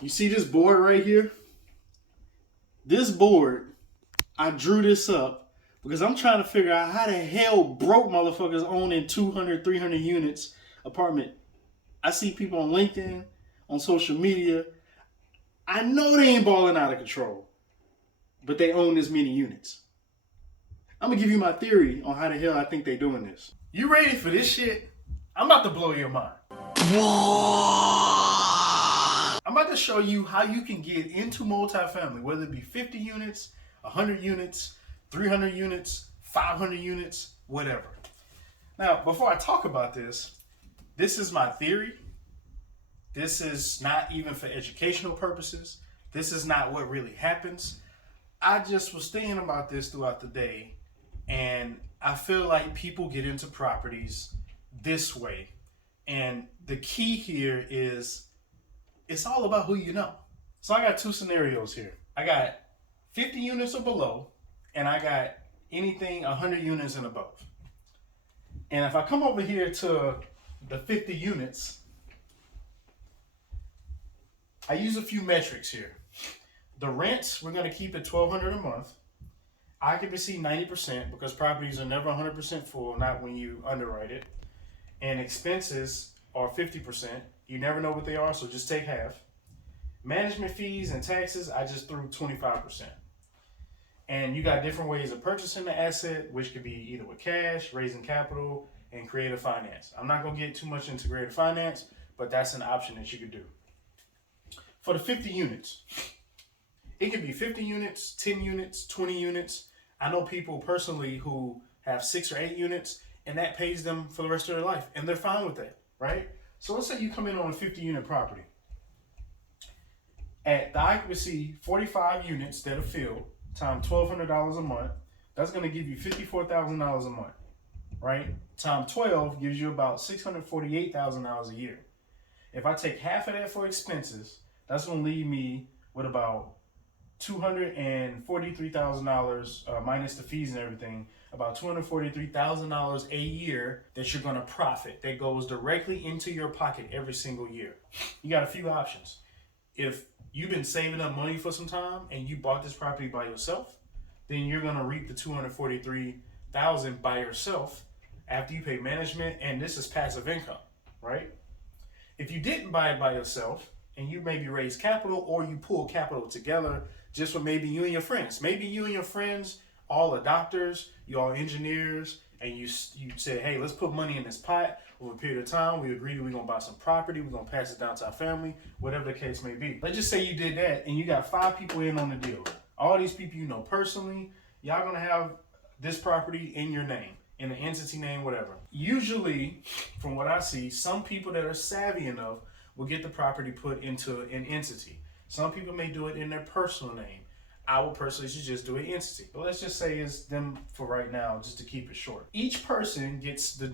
You see this board right here? This board, I drew this up because I'm trying to figure out how the hell broke motherfuckers owning 200, 300 units apartment. I see people on LinkedIn, on social media. I know they ain't balling out of control, but they own this many units. I'm gonna give you my theory on how the hell I think they doing this. You ready for this shit? I'm about to blow your mind. I'm about to show you how you can get into multifamily, whether it be 50 units, 100 units, 300 units, 500 units, whatever. Now, before I talk about this is my theory. This is not even for educational purposes. This is not what really happens. I just was thinking about this throughout the day, and I feel like people get into properties this way. And the key here is it's all about who you know. So I got two scenarios here. I got 50 units or below, and I got anything 100 units and above. And if I come over here to the 50 units, I use a few metrics here. The rents, we're gonna keep it $1,200 a month. Occupancy 90% because properties are never 100% full, not when you underwrite it. And expenses are 50%. You never know what they are, so just take half. Management fees and taxes, I just threw 25%. And you got different ways of purchasing the asset, which could be either with cash, raising capital, and creative finance. I'm not gonna get too much into creative finance, but that's an option that you could do. For the 50 units, it could be 50 units, 10 units, 20 units. I know people personally who have 6 or 8 units, and that pays them for the rest of their life, and they're fine with that, right? So let's say you come in on a 50 unit property. At the occupancy, 45 units that are filled, times $1,200 a month, that's gonna give you $54,000 a month, right? Times 12 gives you about $648,000 a year. If I take half of that for expenses, that's gonna leave me with about $243,000 minus the fees and everything, about $243,000 a year that you're gonna profit, that goes directly into your pocket every single year. You got a few options. If you've been saving up money for some time and you bought this property by yourself, then you're gonna reap the $243,000 by yourself after you pay management, and this is passive income, right? If you didn't buy it by yourself and you maybe raise capital or you pull capital together just for maybe you and your friends, maybe you and your friends all are doctors, you all engineers, and you say, hey, let's put money in this pot over a period of time. We agree that we're gonna buy some property, we're gonna pass it down to our family, whatever the case may be. Let's just say you did that and you got 5 people in on the deal. All these people you know personally, y'all gonna have this property in your name, in the entity name, whatever. Usually, from what I see, some people that are savvy enough will get the property put into an entity. Some people may do it in their personal name. I would personally just do an entity. But let's just say it's them for right now, just to keep it short. Each person gets the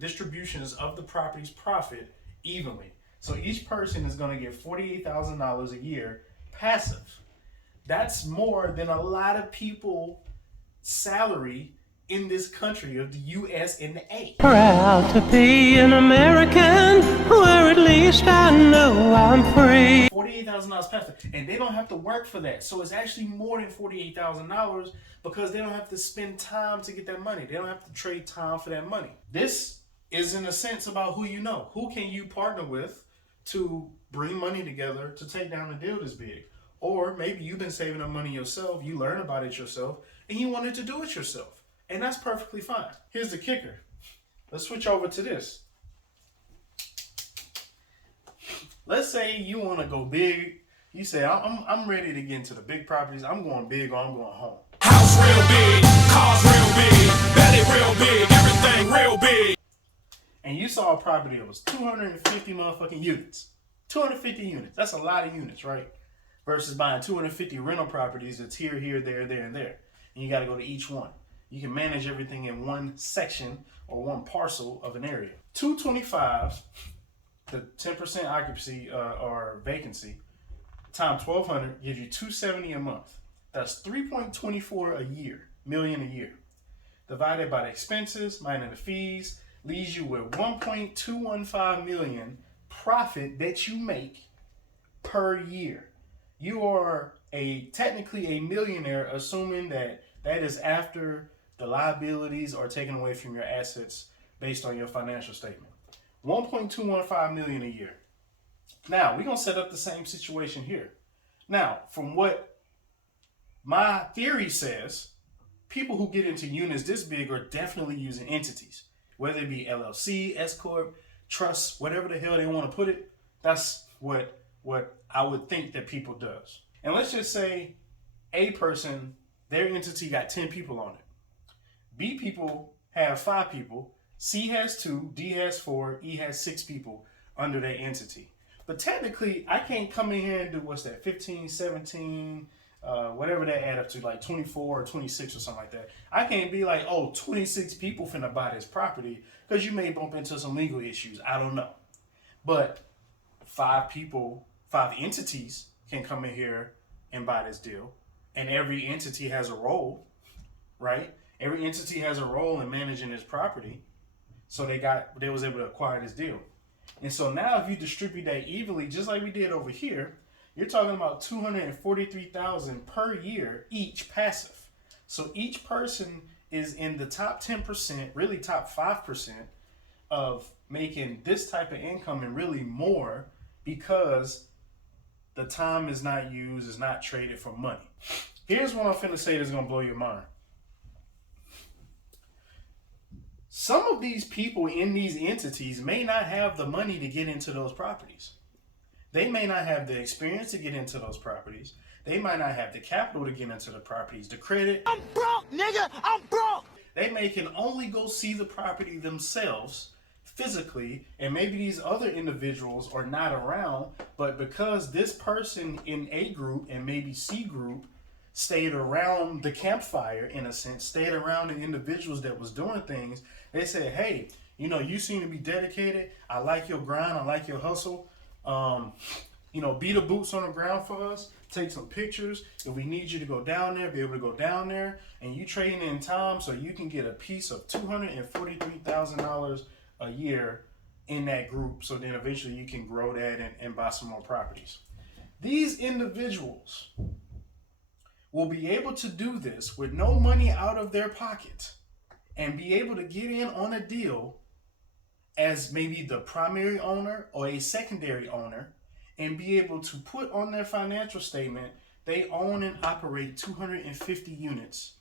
distributions of the property's profit evenly. So each person is gonna get $48,000 a year passive. That's more than a lot of people's salary in this country of the US and the A. Proud to be an American, where at least I know I'm free. $48,000 passive, and they don't have to work for that. So it's actually more than $48,000 because they don't have to spend time to get that money. They don't have to trade time for that money. This is in a sense about who you know. Who can you partner with to bring money together to take down a deal this big? Or maybe you've been saving up money yourself, you learn about it yourself, and you wanted to do it yourself. And that's perfectly fine. Here's the kicker. Let's switch over to this. Let's say you want to go big. You say, I'm ready to get into the big properties. I'm going big or I'm going home. House real big, cars real big, belly real big, everything real big. And you saw a property that was 250 motherfucking units. 250 units. That's a lot of units, right? Versus buying 250 rental properties that's here, there, and there. And you got to go to each one. You can manage everything in one section or one parcel of an area. 225, the 10% occupancy or vacancy, times 1,200 gives you $270 a month. That's $3.24 million a year. Divided by the expenses minus the fees leaves you with $1.215 million profit that you make per year. You are technically a millionaire, assuming that is after the liabilities are taken away from your assets based on your financial statement. 1.215 million a year. Now, we're going to set up the same situation here. Now, from what my theory says, people who get into units this big are definitely using entities, whether it be LLC, S Corp, trust, whatever the hell they want to put it. That's what I would think that people does. And let's just say A person, their entity got 10 people on it. B people have 5 people. C has 2, D has 4, E has 6 people under their entity. But technically, I can't come in here and do, what's that, 15, 17, whatever that add up to, like 24 or 26 or something like that. I can't be like, oh, 26 people finna buy this property, because you may bump into some legal issues. I don't know. But 5 people, 5 entities can come in here and buy this deal. And every entity has a role, right? Every entity has a role in managing this property. So they was able to acquire this deal. And so now if you distribute that evenly, just like we did over here, you're talking about $243,000 per year each passive. So each person is in the top 10%, really top 5% of making this type of income, and really more, because the time is not used, is not traded for money. Here's what I'm finna say that's gonna blow your mind. Some of these people in these entities may not have the money to get into those properties. They may not have the experience to get into those properties. They might not have the capital to get into the properties, the credit. I'm broke, nigga! I'm broke! They may can only go see the property themselves physically, and maybe these other individuals are not around, but because this person in A group and maybe C group stayed around the campfire, in a sense, stayed around the individuals that was doing things, they said, hey, you know, you seem to be dedicated. I like your grind. I like your hustle. You know, be the boots on the ground for us. Take some pictures. If we need you to go down there, be able to go down there. And you trading in time so you can get a piece of $243,000 a year in that group. So then eventually you can grow that and buy some more properties. These individuals will be able to do this with no money out of their pocket and be able to get in on a deal as maybe the primary owner or a secondary owner, and be able to put on their financial statement they own and operate 250 units,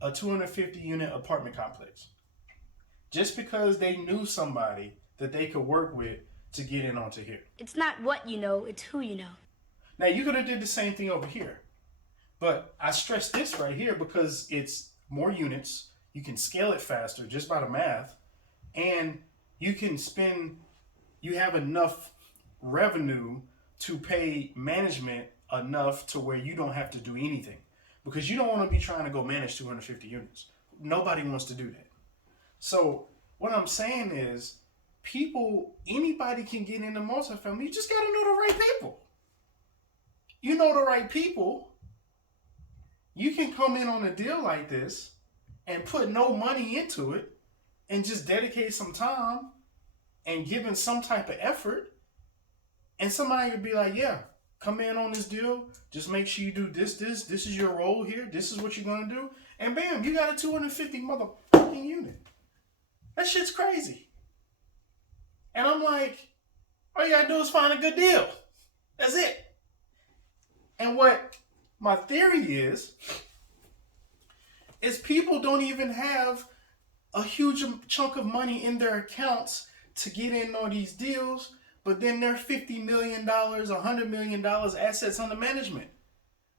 a 250 unit apartment complex, just because they knew somebody that they could work with to get in onto here. It's not what you know, it's who you know. Now you could have did the same thing over here, but I stress this right here because it's more units. You can scale it faster just by the math, and you have enough revenue to pay management enough to where you don't have to do anything, because you don't want to be trying to go manage 250 units. Nobody wants to do that. So what I'm saying is, anybody can get into multifamily. You just got to know the right people. You know the right people, you can come in on a deal like this and put no money into it and just dedicate some time and give in some type of effort, and somebody would be like, yeah, come in on this deal, just make sure you do this is your role here, this is what you're gonna do, and bam, you got a 250 motherfucking unit. That shit's crazy. And I'm like, all you gotta do is find a good deal. That's it. And what my theory is people don't even have a huge chunk of money in their accounts to get in on these deals, but then they're $50 million, $100 million assets under management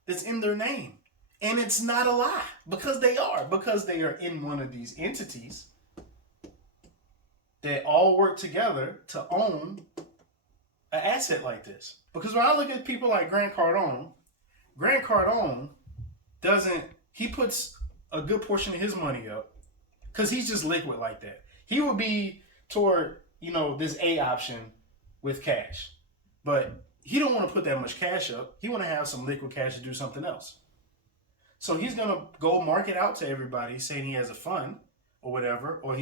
that's in their name. And it's not a lie, because they are in one of these entities that all work together to own an asset like this. Because when I look at people like Grant Cardone he puts a good portion of his money up because he's just liquid like that. He would be toward, this A option with cash, but he don't want to put that much cash up. He want to have some liquid cash to do something else. So he's going to go market out to everybody saying he has a fund or whatever, or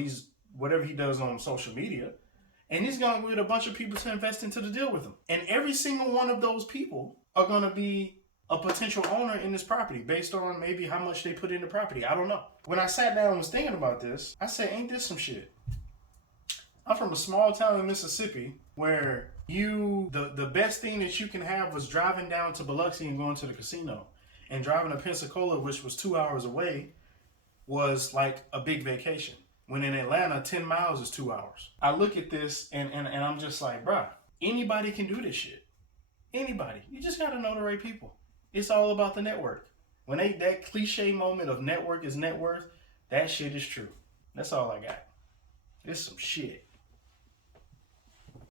whatever he does on social media. And he's going to get a bunch of people to invest into the deal with him. And every single one of those people are going to be a potential owner in this property based on maybe how much they put in the property. I don't know. When I sat down and was thinking about this, I said, ain't this some shit? I'm from a small town in Mississippi where the best thing that you can have was driving down to Biloxi and going to the casino. And driving to Pensacola, which was 2 hours away, was like a big vacation. When in Atlanta, 10 miles is 2 hours. I look at this and I'm just like, bruh, anybody can do this shit. Anybody. You just got to know the right people. It's all about the network. When that cliche moment of network is net worth, that shit is true. That's all I got. It's some shit.